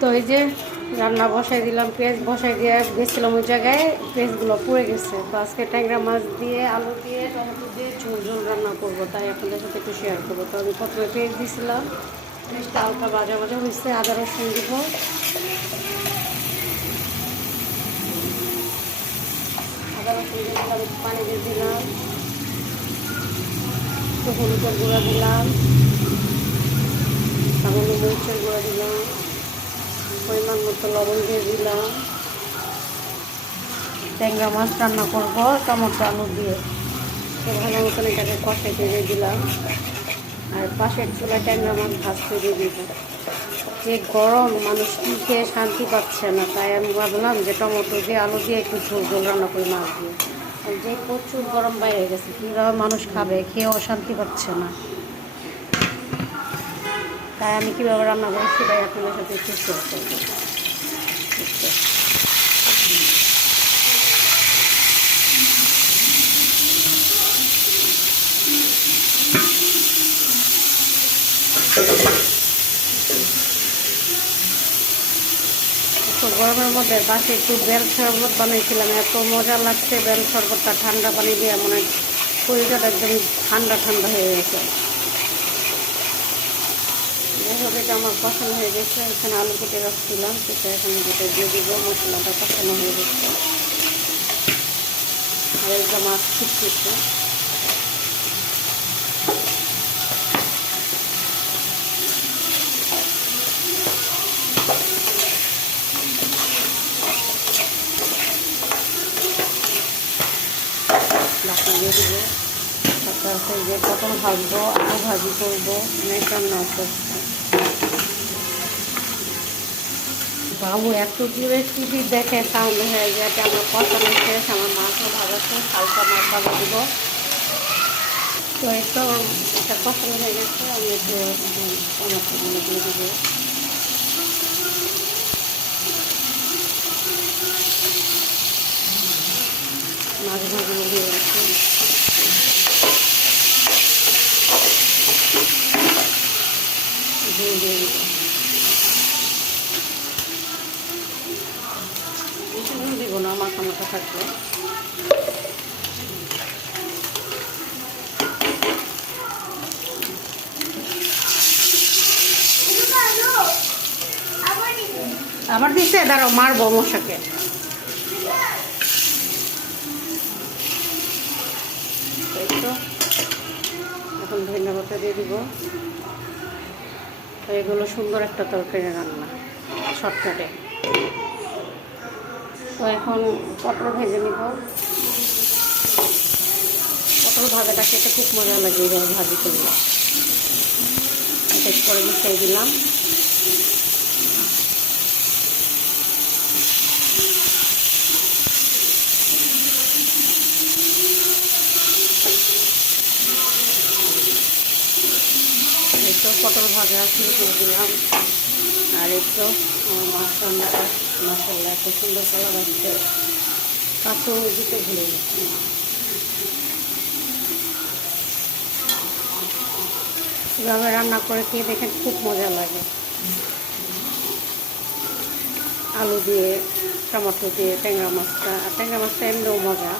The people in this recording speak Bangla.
তো এই যে রান্না বসাই দিলাম, পেঁয়াজ বসাই দিয়ে গেছিলাম ওই জায়গায়, পেঁয়াজগুলো পুড়ে গেছে। তো আজকে ট্যাংরা মাছ দিয়ে, আলু দিয়ে, টমেটো দিয়ে ঝোল ঝোল রান্না করবো, তাই আপনাদের সাথে একটু শেয়ার করবো। তো আমি প্রথমে পেঁয়াজ দিয়েছিলাম, পেঁয়াজটা হালকা ভাজা ভাজা হয়েছে, আদা রসুন দিব, আদা রসুন দিয়ে দিলাম, পানি দিয়ে দিলাম, একটু হলুদের গুঁড়া দিলাম, সামান্য মরিচের গুঁড়া দিলাম, পরিমাণ মতো লবণ দিয়ে দিলাম। ট্যাংরা মাছ রান্না করবো টমেটো আলু দিয়ে। তো ভালো মতন এটাকে কষাইতে দিয়ে দিলাম, আর পাশের চুলায় ট্যাংরা মাছ ভাজতে দিয়ে দিব। যে গরম, মানুষ কী খেয়ে শান্তি পাচ্ছে না, তাই আমি ভাবলাম যে টমেটো দিয়ে আলু দিয়ে একটু ঝোল ঝোল রান্না করি মাছ দিয়ে। আর যে প্রচুর গরম বাইরে গেছে, কীভাবে মানুষ খাবে, খেয়েও শান্তি পাচ্ছে না। তাই আমি কীভাবে রান্না করি সেটাই আপনাদের সাথে একটু শেয়ার করবো। তো গরমের মধ্যে পাশে একটু বেল শরবত বানিয়েছিলাম, এত মজা লাগছে। বেল শরবতটা ঠান্ডা পানি দিয়ে মানে শরীরটা একদম ঠান্ডা ঠান্ডা হয়ে গেছে। এইভাবে এটা আমার পছন্দ হয়ে গেছে। এখানে আলু কেটে রাখছিলাম, সেটা এখানে কেটে দিয়ে দিব। মশলাটা পছন্দ হয়ে গেছে, আর একদম মাছ ছিটছে। ঢাকনা দিয়ে দিব। তারপর হচ্ছে যে পটল ভাজবো, আলু ভাজি করবো, অনেক রান্না আস্তে আস্তে। বাবু এত দূরে টিভি দেখে সাউন্ড হয়ে যায়, এটা আমার কষানো শেষ, আমার মাছও ভাজাচ্ছে, হালকা মাছ ভাজা দিব। তো এই তো একটা কষানো হয়ে গেছে, আমি একটু টমেটো দিয়ে দেবো। মাছ ভাজানো হয়ে গেছে, দিয়ে দিয়ে দিব। বেশি নুন দিব না, মাখা মাখা থাকবে। আবার দিচ্ছে, দাঁড়াও মারবো মশাকে। তো এখন ধন্যবাদ দিয়ে দিব। তো এগুলো সুন্দর একটা তরকারি রান্না, শর্টকাটে। তো এখন পটল ভেজে নিব। পটল ভাজাটা খেতে খুব মজা লাগে, এইভাবে ভাজি করলে। এটা করে মিশিয়ে দিলাম। এই তো পটল ভাজা শুরু করে দিলাম। আর এই তো মাছ রান্নাটা মশলা এত সুন্দর কালার আসছে, কাঁচা দিতে ভুলে গেছি। এভাবে রান্না করে খেয়ে দেখেন, খুব মজা লাগে। আলু দিয়ে, টমেটো দিয়ে ট্যাংরা মাছটা, আর ট্যাংরা মাছটা এমনিও মজা।